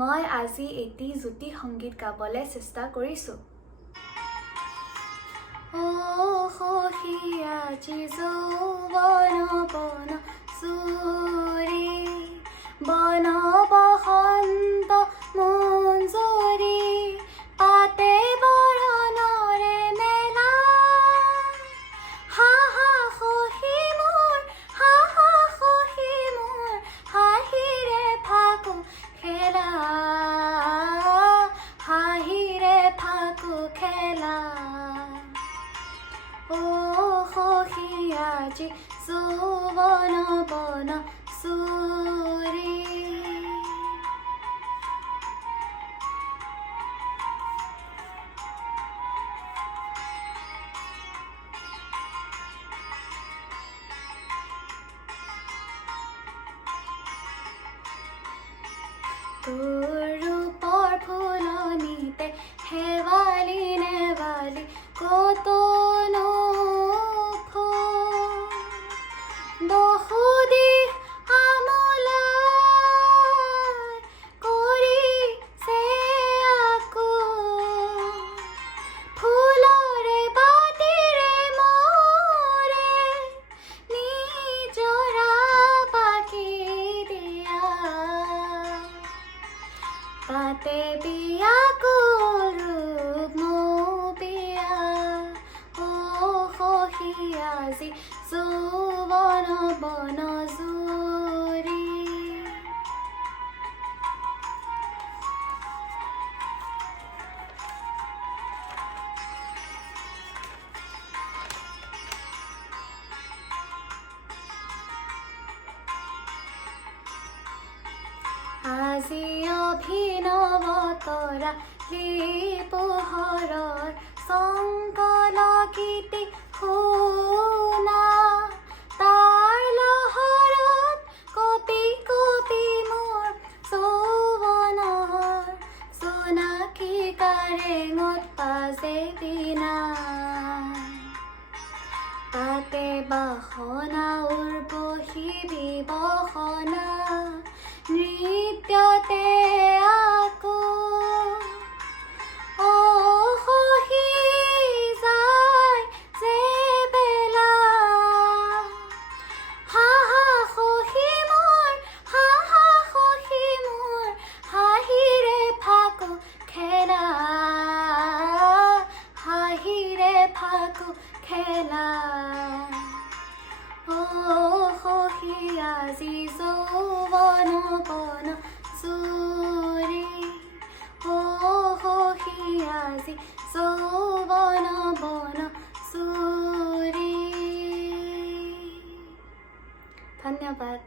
মই আজি এটি জ্যোতি সংগীত গাবলৈ চেষ্টা কৰিছোঁ। সখী আজি যৌৱন বন চুৰি বন বসন্ত মঞ্জুৰি পাতে বৰণৰে মেলা হা হা সখী মোৰ হা হা সখী মোৰ হাঁহিৰে ফাকু খেলা হাঁহিৰে ফাকু খেলা সখী আজি যৌৱন বন চুৰি তোৰ ৰূপৰ ফুলনিতে শেৱালি নেৱালি কতনো ফুল দহদিশ আমোলাই কৰিছে আকুল ফুলৰে বাটিৰে মোৰে নিজৰা পাখি দিয়া পাতে বিয়া ৰূপ বিয়া সখী আজি যৌৱন বন জুৰি আজি অভিনৱ তৰা পোহৰৰ সংকল গীতি শুনা তাৰ লহৰত কপি কপি মোৰ যৌৱনৰ জোনাকী কাৰেঙত বাজে বীণা তাতে বাসনা উৰ্বশী বিবসনা নৃত্যতে আকৌ সখী যায় যে বেলা হা হা সখী মোৰ হা হা সখী মোৰ হাঁহিৰে ফাকু খেলা হাঁহিৰে ফাকু খেলা সখী আজি যৌৱন বন চুৰি সখী আজি যৌৱন বন চুৰি। ধন্যবাদ।